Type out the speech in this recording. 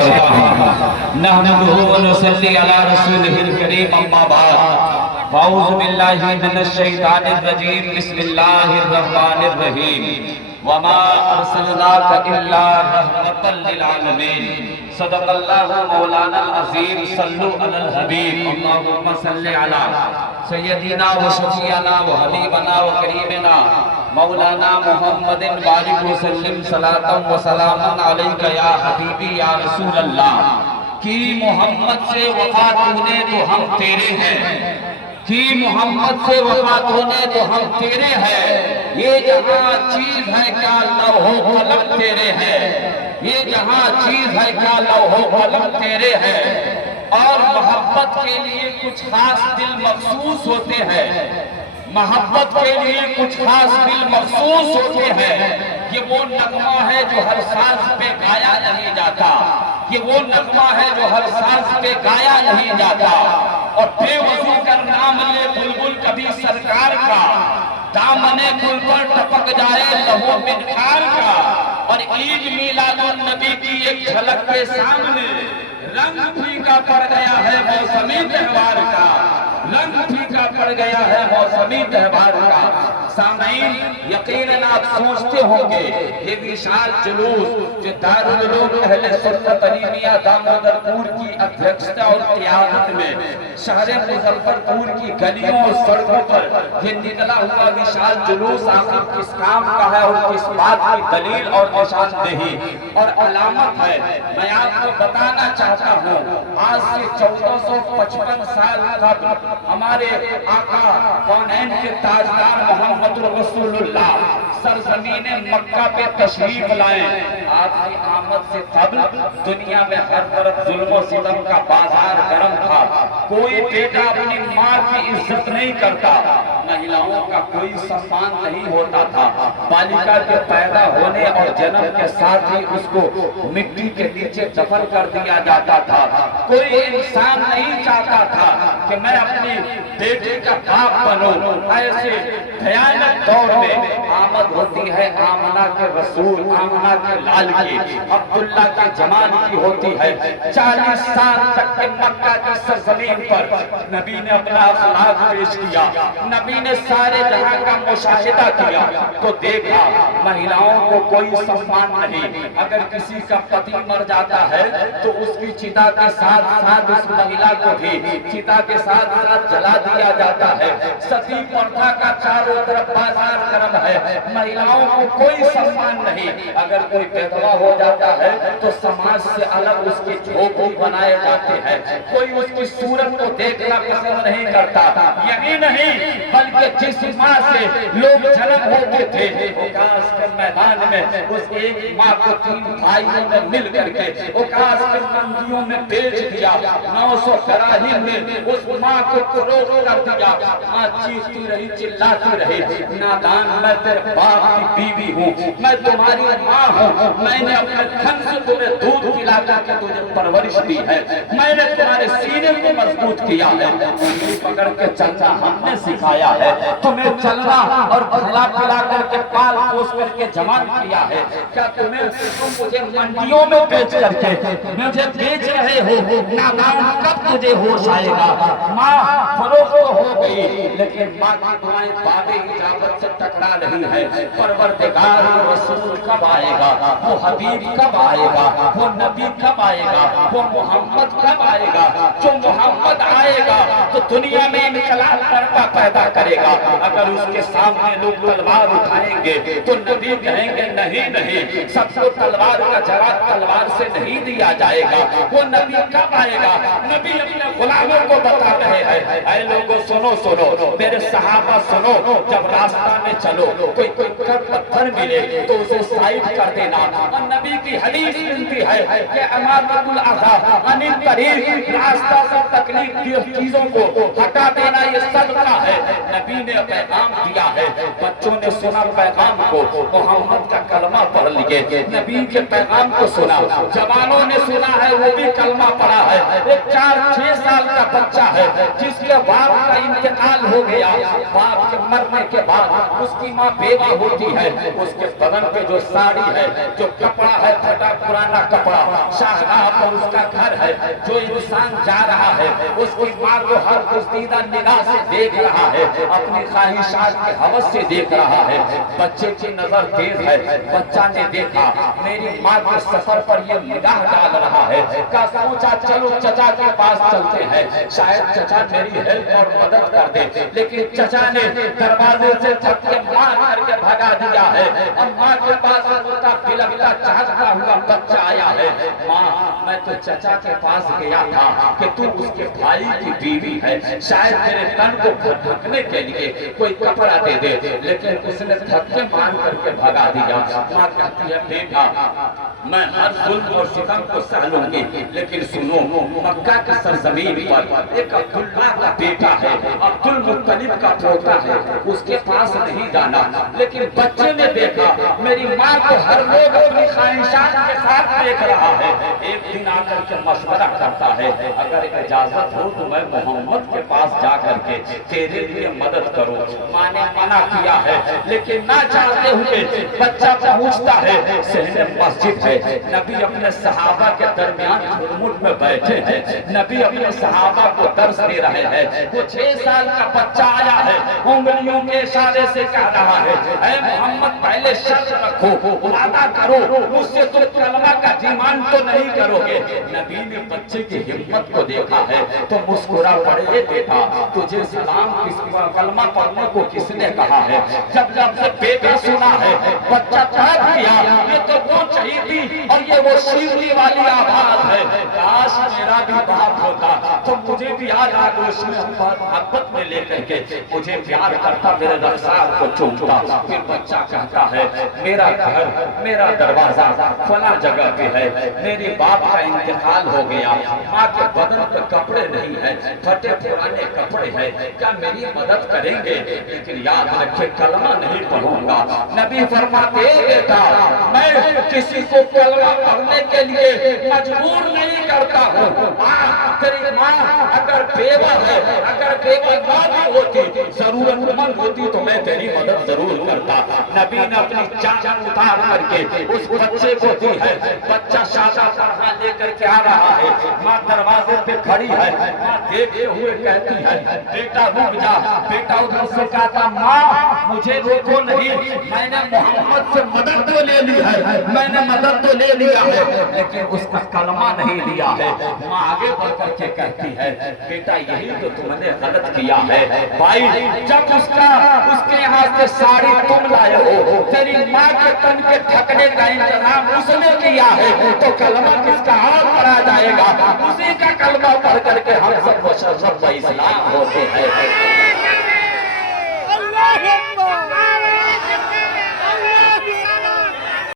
نحمده ونصلي على رسوله الكريم اما بعد فاعوذ باللہ من الشیطان الرجیم بسم اللہ الرحمن الرحیم وما ارسلناک الا رحمتا للعالمین صدق اللہ مولانا العظیم صلو علی الحبیب اللہم صلی علی سیدنا و شفیعنا و حبیبنا و کریمنا مولانا محمد بارک وسلم صلاة و سلام علیکہ یا حبیبی یا رسول اللہ کی محمد سے وفا تونے تو ہم تیرے ہیں کی محمد سے وفا تونے تو ہم تیرے ہیں یہ جہاں چیز ہے کیا لوح و قلم تیرے ہیں یہ جہاں چیز ہے کیا لوح و قلم تیرے ہیں اور محبت کے لیے کچھ خاص دل مخصوص ہوتے ہیں محبت کے لیے کچھ خاص دل مخصوص ہوتے ہیں یہ وہ نغمہ ہے جو ہر ساز پہ گایا نہیں جاتا یہ وہ نغمہ ہے جو ہر ساز پہ گایا نہیں جاتا اور بے وضو کر نام لے بلبل کبھی سرکار کا دامن گل پر ٹپک جائے لہو منکار کا اور عید میلاد النبی کی ایک جھلک کے سامنے رنگ پھیکا پڑ گیا ہے موسمی تہوار کا رنگ پھیکا پڑ گیا ہے موسمی تہوار کا سامعین یقیناً آپ سوچتے ہوں گے یہ وشال جلوس جو دارالعلوم اہل سنت علیمیہ دامودر پور کی ادھیکشتا اور قیادت میں شہر مظفر پور کی گلیوں اور سڑکوں پر یہ نکلا ہوا وشال جلوس آخر کس کام کا ہے اور کس بات کی دلیل اور نشاندہی اور علامت ہے میں آپ کو بتانا چاہتا ہوں آج سے 1455 سال قبل ہمارے آقا کونین کے تاجدار محمد رسول اللہ سرزمین مکہ پہ تشریف لائیں آپ کی آمد سے قبل دنیا میں ہر طرف ظلم و ستم کا بازار گرم تھا کوئی بیٹا اپنی ماں کی عزت نہیں کرتا مہیلاؤں کا کوئی سمان نہیں ہوتا تھا بالکا کے پیدا ہونے اور جنم کے ساتھ ہی اس کو مٹی کے نیچے دفن کر دیا جاتا تھا کوئی انسان نہیں چاہتا تھا کہ میں اپنی بیٹے کا باپ بنوں ایسے بھیانک دور میں آمد ہوتی ہے آمنہ کے رسول آمنہ کے لال کی عبداللہ کے جمان کی ہوتی ہے 40 سال تک کے مکہ کی سرزمین پر نبی نے اپنا اخلاق پیش کیا نبی نے سارے جہاں کا مشاہدہ کیا تو دیکھا مہیلاؤں کو کوئی سمان نہیں اگر کسی کا پتی مر جاتا ہے تو اس کی چتا کے ساتھ ساتھ اس مہیلا کو بھی چتا کے ساتھ ساتھ جلا دیا جاتا ہے ستی پردہ کا چاروں طرف بازار گرم ہے مہیلاؤں کو کوئی سمان نہیں اگر کوئی بیدوا ہو جاتا ہے تو سماج سے الگ اس کی جھوپڑی بنائے جاتے ہیں کوئی اس کی صورت کو دیکھنا پسند نہیں کرتا یہی نہیں بلکہ جس ماں سے لوگ جنم ہوتے تھے اوکاس کے میدان میں اس ایک ماں کو 3 بھائیوں نے مل کر کے اوکاس کے منڈیوں میں بیچ دیا 900 دراہم میں اس ماں کو کروڑ کر دیا ماں چیختی رہی چلاتی رہی نادان میں تیرے باپ کی بیوی ہوں میں تمہاری ماں ہوں میں نے اپنے دھن سے تمہیں دودھ پلا کر کے تجھے پرورش دی ہے میں نے تمہارے سینے کو مضبوط کیا ہے پکڑ کے چلنا ہم نے سکھایا ہے تمہیں چلنا اور کھلا پلا کر کے پال پوس کر کے جوان کیا ہے کیا تم مجھے منڈیوں میں بیچ کر کے مجھے بیچ رہے ہو نادان کب تجھے ہوش آئے گا ماں فروخت ہو گئی لیکن ماں کی دعائیں باب اجابت سے ٹکرا رہی ہے پروردگار رسول کب آئے گا وہ حبیب کب آئے گا وہ نبی کب آئے گا وہ محمد کب آئے گا جو محمد آئے گا تو دنیا میں انقلاب برپا پیدا کرے گا اگر اس کے سامنے لوگ تلوار اٹھائیں گے تو نبی کہیں گے نہیں سب کو تلوار کا جواب تلوار سے نہیں دیا جائے گا وہ نبی کب آئے گا نبی اپنے غلاموں کو بتا رہے ہیں اے لوگوں سنو میرے صحابہ سنو جب راستہ میں چلو کوئی پتھر ملے تو اسے سائڈ کر دینا اور نبی کی حدیث ملتی ہے کہ امامت العذاب عن الطریق راستہ سے تکلیف دی چیزوں کو ہٹا دینا یہ صدقہ ہے نبی نے پیغام دیا ہے، بچوں نے سنا پیغام کو، محمد کا کلمہ پڑھ لیے، نبی کے پیغام کو سنا، جوانوں نے سنا ہے وہ بھی کلمہ پڑھا ہے۔ ایک 4-6 سال کا بچہ ہے جس کے باپ کا انتقال ہو گیا، باپ کے مرنے کے بعد اس کی ماں بیوہ ہوتی ہے، اس کے بدن پہ جو ساڑی ہے، جو کپڑا ہے پھٹا پرانا کپڑا، شاہراہ پر اس کا گھر ہے، جو انسان جا رہا ہے اس کی ماں کو ہر گزیدہ نگاہ سے دیکھ رہا ہے، اپنی خواہشات کے ہوس سے دیکھ رہا ہے۔ بچے کی نظر تیز ہے، بچہ نے دیکھا میری ماں کے سفر پر یہ نگاہ ڈال رہا ہے، کا سوچا چلو چچا کے پاس چلتے ہیں، شاید چچا میری ہیلپ اور مدد کر دے، لیکن چچا نے دروازے سے دھکے مار کر کے بھگا دیا ہے، اور ماں کے پاس روتا بلکتا چاہتا ہوا بچہ آیا ہے۔ ماں میں تو چچا کے پاس گیا تھا کہ تو اس کے بھائی کی بیوی ہے، شاید تیرے تن کو ڈھکنے کے لیے کوئی کپڑا دے دے، لیکن اس نے دھکے مار کر کے بھگا دیا۔ ماں کہتی ہے بیٹا میں ہر ظلم اور ستم کو سہ لوں گی، لیکن سنو مکہ کی سرزمین پر ایک عبداللہ کا بیٹا ہے، عبد المطلب کا پوتا ہے، اس کے پاس نہیں جانا۔ لیکن بچے نے دیکھا میری ماں کو ہر لوگ اپنی خواہشات کے ساتھ دیکھ رہا ہے، ایک دن آ کر کے مشورہ کرتا ہے اگر اجازت ہو تو میں محمد کے پاس جا کر کے تیرے لیے مدد کروں۔ ماں نے منع کیا ہے، لیکن نہ چاہتے ہوئے بچہ پہنچتا ہے، صحن مسجد ہے، نبی اپنے صحابہ کے درمیان جھومٹ میں بیٹھے ہیں، نبی اپنے صحابہ کو درس دے رہے ہیں، وہ 6 سال کا بچہ آیا ہے، انگلیوں کے اشارے سے کہہ رہا ہے اے محمد پہلے شرط رکھو، وعدہ کرو مجھ سے تم کلمہ کا ڈیمانڈ تو نہیں کرو گے۔ نبی نے بچے کی ہمت کو دیکھا ہے تو مسکرا پڑے، اے بیٹا تجھے سلام کلمہ پڑھنے کو کس نے کہا ہے؟ جب سے بیٹا سنا ہے بچہ تڑپ گیا، یہ تو وہ چہیتی اور یہ وہ شیرنی والی آواز ہے، کاش میرا بھی باپ ہوتا تو مجھے بھی آج آگوش میں محبت میں لے کر کے مجھے پیار کرتا، میرے رخسار کو چومتا۔ پھر بچہ کہتا ہے میرا گھر میرا دروازہ فلاں جگہ پہ ہے، میری باپ کا انتقال ہو گیا، ماں کے بدن پہ کپڑے نہیں ہیں، پھٹے پرانے کپڑے ہیں، کیا میری مدد کریں گے؟ لیکن یاد رکھے کلمہ نہیں پڑھوں گا۔ نبی فرماتے بیٹا میں کسی کو کلمہ پڑھنے کے لیے مجبور نہیں کرتا ہوں، تیری ماں اگر بیوہ ہے، اگر بیوہ ماں بھی ہوتی، ضرورت مند ہوتی تو میں تیری مدد ضرور کرتا۔ نبی نے اپنی جان اتار کر کے اس بچے کو دی ہے، بچہ شادہ فرحہ لے کر کے آ رہا ہے، ماں دروازے پہ کھڑی ہے، ماں دیکھتے ہوئے کہتی ہے بیٹا رک جا، بیٹا ادھر سے کہتا ماں مجھے روکو نہیں، میں نے محمد سے مدد تو لے لی ہے، میں نے مدد تو لے لیا ہے، لیکن اس کا کلمہ نہیں لیا ہے۔ ماں آگے بڑھ کر کے کہتی ہے بیٹا یہی تو تم نے غلط کیا ہے، بھائی جب اس کے یہاں سے ساڑی تم لائے ہو، تیری ماں کے تن کے ڈھکنے کا انتظام اس نے کیا ہے، تو کلمہ کس کا آپ پڑھا جائے گا؟ اسی کا کلمہ پڑھ کر کے ہم سب مشرف و اسلام ہوتے ہیں۔